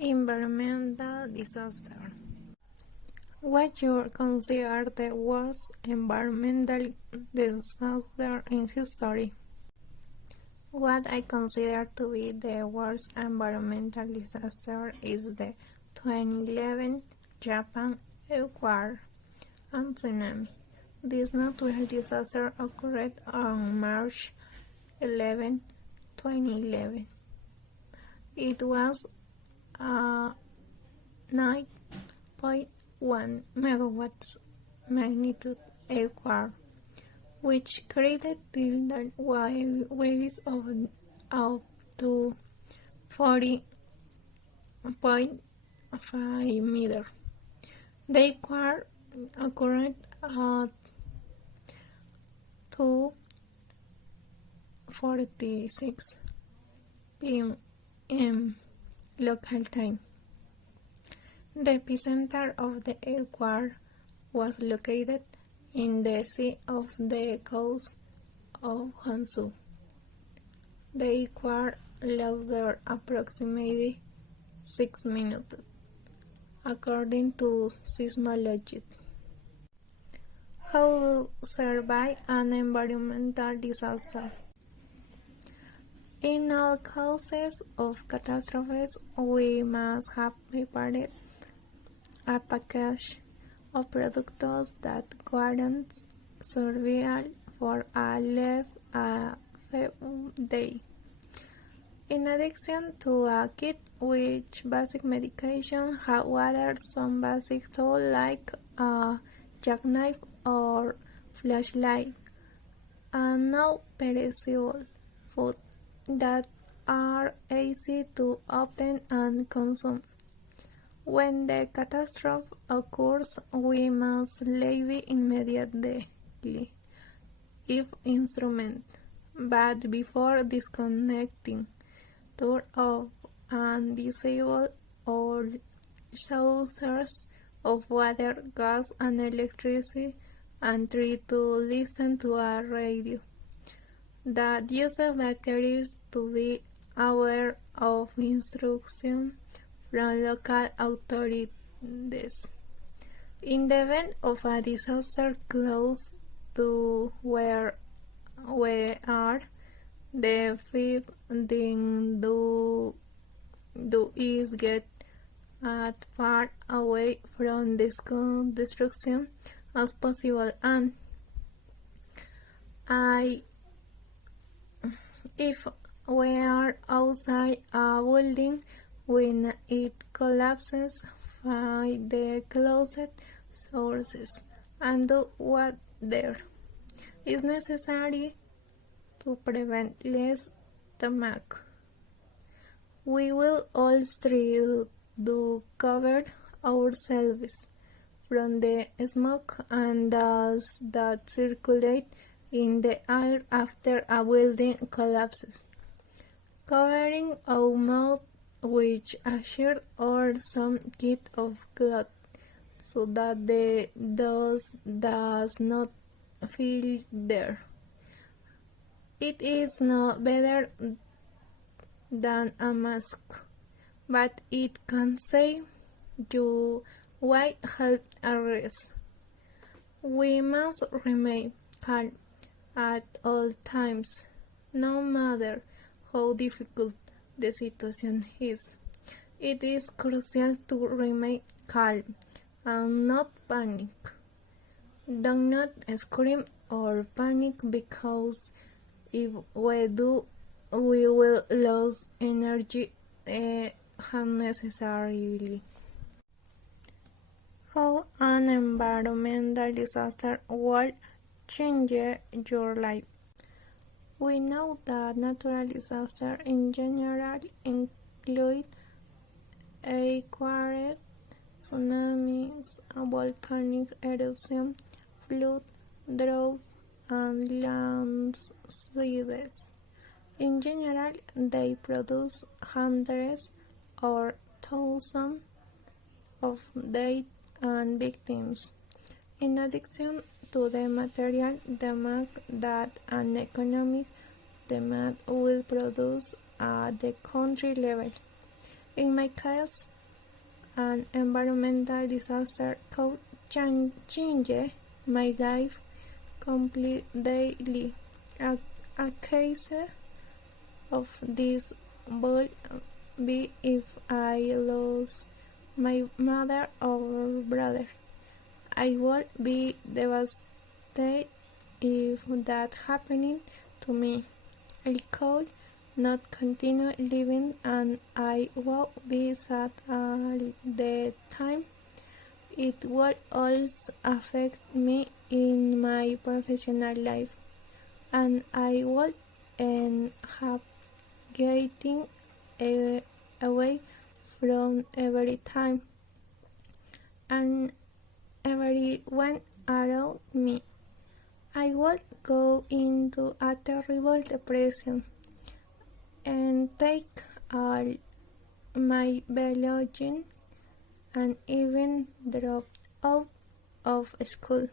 Environmental disaster. What you consider the worst environmental disaster in history? What I consider to be the worst environmental disaster is the 2011 Japan earthquake and tsunami. This natural disaster occurred on March 11, 2011. It was a 9.1 megawatts magnitude earthquake, which created tidal waves of up to 40.5 meters. The earthquake occurred at 2:46 p.m. local time. The epicenter of the earthquake was located in the sea off the coast of Honshu. The earthquake lasted approximately 6 minutes, according to seismologists. How to survive an environmental disaster? In all cases of catastrophes, we must have prepared a package of products that guarantees survival for at least a few days. In addition to a kit with basic medication, hot water, some basic tools like a jackknife or flashlight, and non-perishable food that are easy to open and consume. When the catastrophe occurs, we must leave immediately, if instrument, but before disconnecting, turn off and disable all sources of water, gas, and electricity, and try to listen to a radio that uses batteries to be aware of instructions from local authorities. In the event of a disaster close to where we are, the first thing to do is get as far away from this destruction as possible, and if we are outside a building when it collapses, find the closest sources and do what there is necessary to prevent less damage. We will all try to cover ourselves from the smoke and dust that circulate in the air after a building collapses. Covering our mouth with a shirt or some kit of cloth so that the dust does not fill there. It is not better than a mask, but it can save you while health arrest. We must remain calm at all times, no matter how difficult the situation is. It is crucial to remain calm and not panic. Do not scream or panic, because if we do, we will lose energy unnecessarily. How an environmental disaster will change your life. We know that natural disasters in general include earthquakes, tsunamis, volcanic eruption, flood, droughts, and landslides. In general, they produce hundreds or thousands of deaths and victims. In addition to the material damage that an economic demand will produce at the country level, In my case, an environmental disaster could change my life completely. A case of this would be if I lose my mother or brother. I would be devastated if that happened to me. I could not continue living and I would be sad all the time. It would also affect me in my professional life and I would end up getting away from every time and everyone around me. I would go into a terrible depression and take all my belongings and even drop out of school.